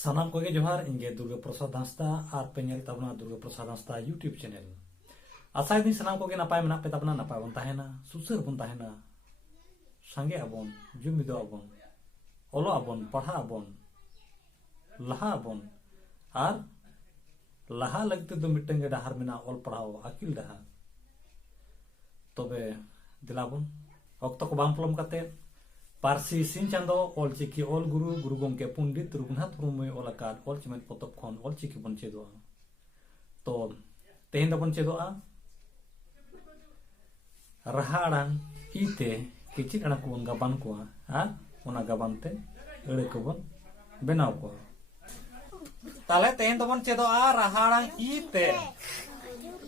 सानाम को जोहार इंगे दुर्गा प्रसाद हांसदा और पे nail ताबना Durga Prasad Hansda YouTube channel आशा दिन सानाम को नपाय मना पे ताबना नपाय बन ताहेना सुसर बन ताहेना संगे आबन जुमिदो आबन ओलो आबन पढ़ा आबन लहा आबन और लहा लगते दो मिट्टंगे डाहार मेना ओल पढ़ाओ आकिल डाहार तबे दिलाबन अक्तो को बाम पलम काते पारसी सिन चांदो ऑल चिकी ऑल गुरु गंके पंडित रघुनाथ मुर्मू ओलाकाद ऑल चिमेन पतब खन ऑल चिकी बन चेदो तो तेहेन दबन चेदो राहा आड़ांग इते किचित आड़ांग को गाबान को ओना गाबान ते एड़े को बन बनाव को ताले तेहेन दबन चेदो राहा आड़ांग इते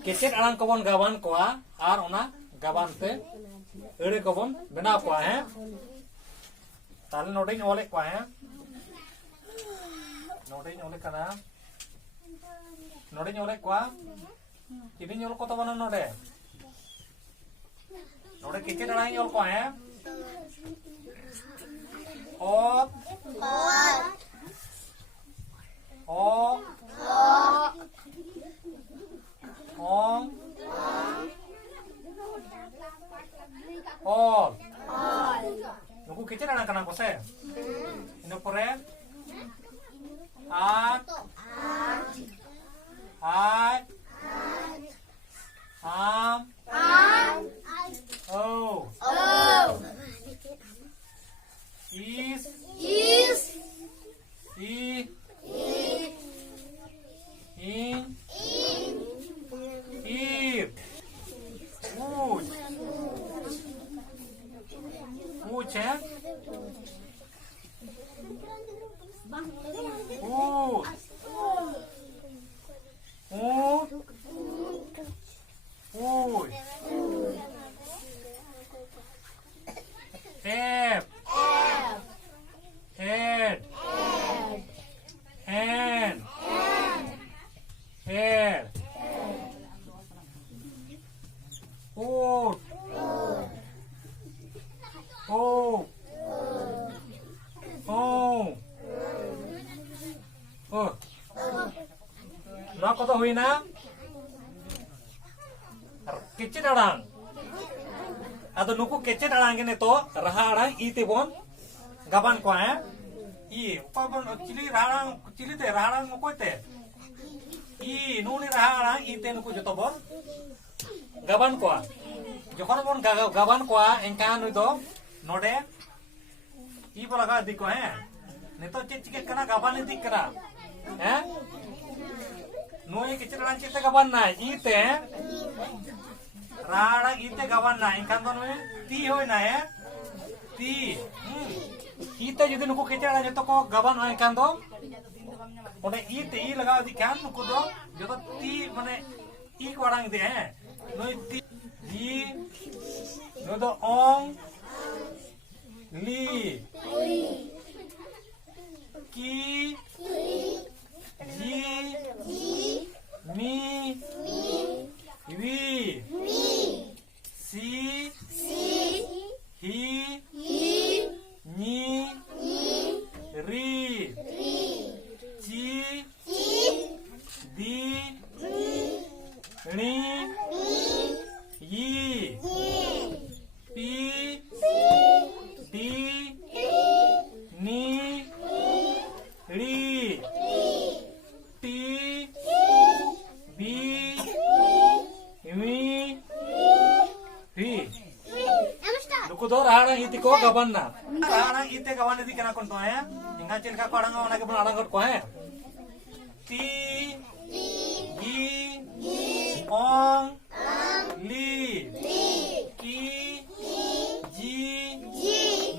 किचित आड़ांग को बन गाबान को आर ओना गाबान ते एड़े को बन बनाव को है ताले नोडिंग ओले को है नोडिंग ओले कना नोडिंग ओले को इदिंग ओल को तो बना नोडे नोडे किचे डांग ओल को है ओ नुकु किचे डांग कना को से इन परे आ ओ इस इ इन ईर ऊच है तो हुई ना किचे डांग अदो नुकु किचे डांग ने तो रहा डांग इते बोन गाबान को है ई उपबन चिली राडांग चिली ते राडांग मकोते ई नुनी रहा डांग इते नुकु जतो बोन गाबान को जखन बोन गाबान को एंका नु दो नोडे ई बोला दिको है ने तो चिके कना गाबान दिक करा हैं नोई किचे डांग चिते गाबान ना इते राडा इते गाबान ना इनखान दो नोई ती होय ना है ती इते जदि नुकु किचे डांग जतो को गाबान होय कान दो ओने इते ई लगाव दि कान नुकु दो जतो ती माने ई को डांग दे है नोई ती जी नो दो ओंग ली की जी मी वी सी ही नी री ची दी णी यी पी डी नी री टी बी नुकु दो राडा इति को गबन ना राडा इते गबन इति केना कोन तो है इंगा चिलका को अडंगा ओना के बन अडंगा को है ती गी ओंग ली की जी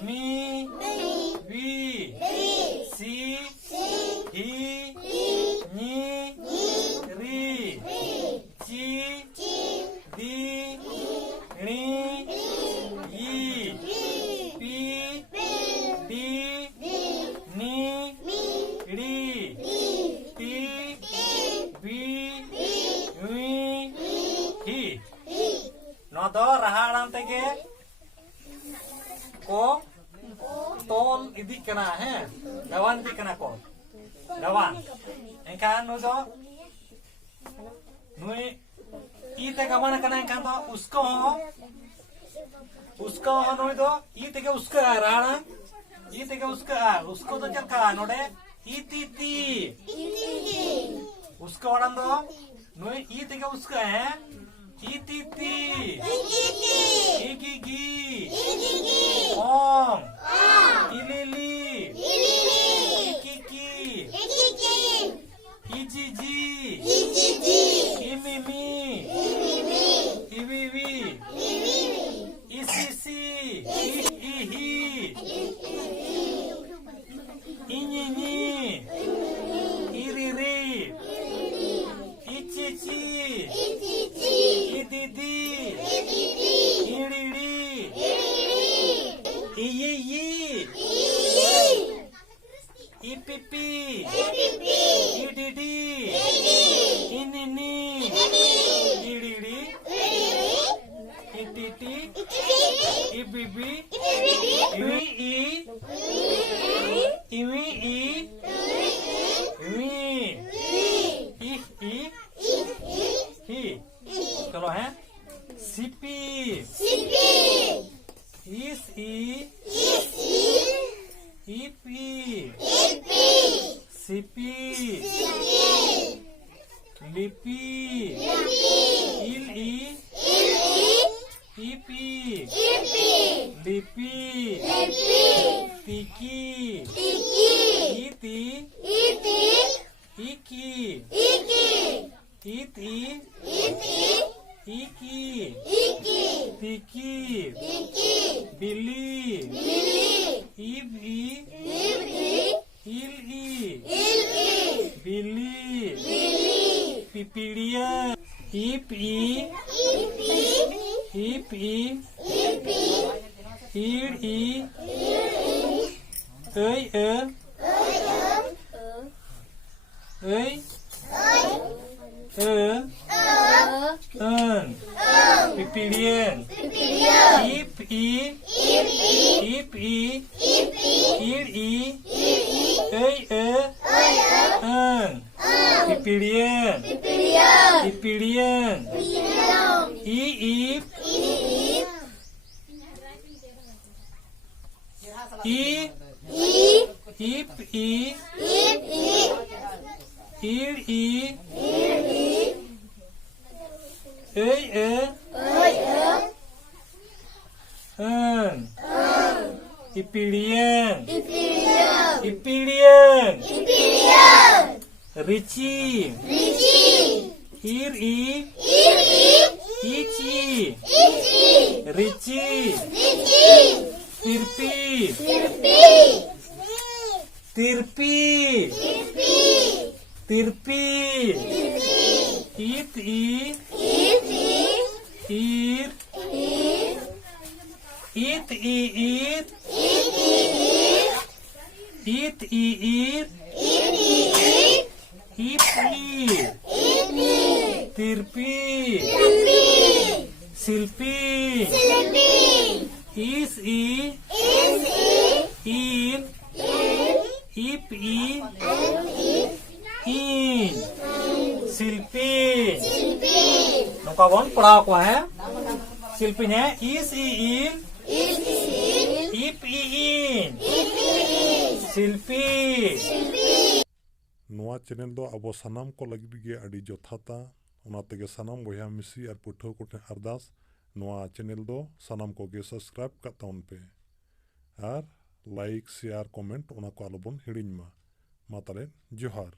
मी वी सी ही नी री ची दी णी यी पी डी नी री टी बी वी ही नो दो रहा आराम तेगे को तोल इदी कना है दवान इदी कना को Gawan. Engkan nu do. Nui ite gawan kana engkan do usko. Usko nui do ite ke uska rana. Ite ke usko do chal ka node iti. Usko orang do nui ite ke uska hai. Iti. Igigi. Ong. Ilili. Ikiki. Ijiji. Imimi. Iwiwi. Isisi. Ihi. Inyinyi. Iriri. Ichichi. Ididi. Iriri. Iyiyi. Ipipi. Ididi. Inini. Iriri. Ititi. Ibibi. Iwi. Iwi. Hi. Kalau है sipi. Isi. Ipi. Sipi. Lipi. Ili. Ipi. Lipi. Tiki. Iti. Iki. Iti. Iki. Tiki. Bili. Ibi. Ili. Bili. Pipilia. Ipi. Ipi. Iri. Ơi. Pipilian. Ipi. Iri. Pipilian. Iip. Ipi. Iri. Ipilian. Rici. Iri. Ici. Rici. Tirpi. Iti. Ir. Ipi. Tirpi. Silpi. Isi. In. Ipi. In. Silpi. Kawan pernah aku silpinya in. Ipi. Silpi. नोआ channel दो अब सानाम को लगी गे अड़ी जोथाता उनाते सानाम बया मिसी और पुठो कोठे अरदास नोआ चैनल दो सानाम को गे सब्सक्राइब करता उन पे और लाइक शेयर कमेंट उना को आलोबन हिड़िन मा ताले जोहार।